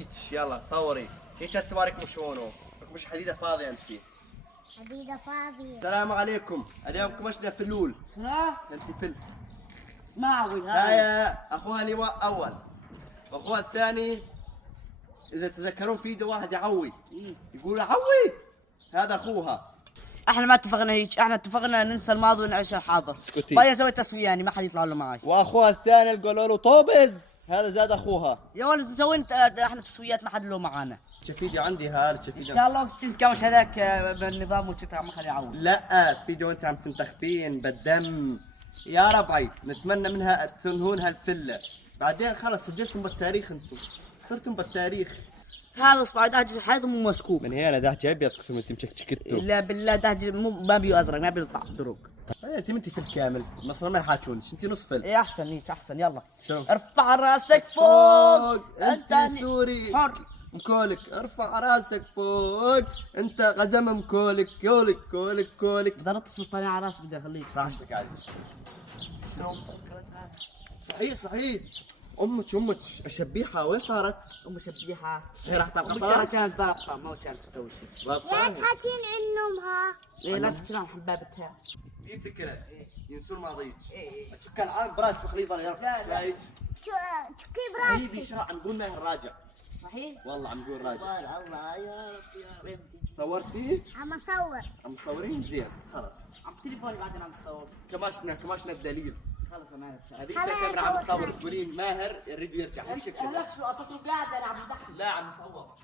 هيك يلا صوري هيك هتصورك مش هون مش حديده فاضيه انت. حديدة فاضية. السلام عليكم. اليوم كمشنا فلول. ها انت فل. معوي هاي اخوها لواء اول واخوها الثاني اذا تذكرون في ايده واحد يعوي يقول عوي هذا اخوها. احنا ما اتفقنا هيك، احنا اتفقنا ننسى الماضي ونعيش الحاضر. اسكتي. باين اسوي تسويه يعني ما حد يطلع له معي. واخوها الثاني اللي قالوا له طوبز هذا زاد اخوها. يا ولد نسوي انت احنا تسويات ما حد له معانا. شفيدي عندي هار ان شفيدي. شاء الله وقت كمش هذاك بالنظام وكذا ما حد يعوض. لا فيديو انت عم تنتخبين بالدم يا ربعي نتمنى منها تنهون هالفله بعدين خلص سجلتم بالتاريخ انتم صرتم بالتاريخ. هذا اصبع دهج حياته مو مشكوك. من هنا ده ابيض ثم انت مشكشكتوا. لا بالله دهج ما بيو ازرق ما بيو دروق. انت انت فل كامل مصر ما يحاكونش انت نص فل. ايه احسن هيك احسن يلا. شو؟ ارفع راسك فوق انت سوري حر. مكولك ارفع راسك فوق انت غزم مكولك كولك كولك كولك. بدي اطس مصطنع على راسي بدي اخليك. راحتك عادي. شنو؟ صحيح صحيح امك شبيحه وين صارت؟ ام شبيحه. هي راحت على ترى القطار؟ كانت ضابطه ما كانت تسوي شيء. لا تحكين عن امها. ايه لا تكلم حبابتها. في فكره ينسون ماضيك. كان العالم براد خليه يضل يرفع لا. شايك. كيف حبيبي راسك؟ عم نقول ماهر راجع. صحيح؟ والله عم نقول راجع. الله يا رب يا بنتي. صورتي؟ عم اصور. عم تصورين زين خلص. عم تليفوني بعدين عم تصور. كماشنا الدليل. خلص انا هذيك خلاص الكاميرا عم تصور صورتها. تقولين ماهر يريد يرجع هيك شكله. هلاك شو افكر قاعد انا عم بحكي. لا عم نصور.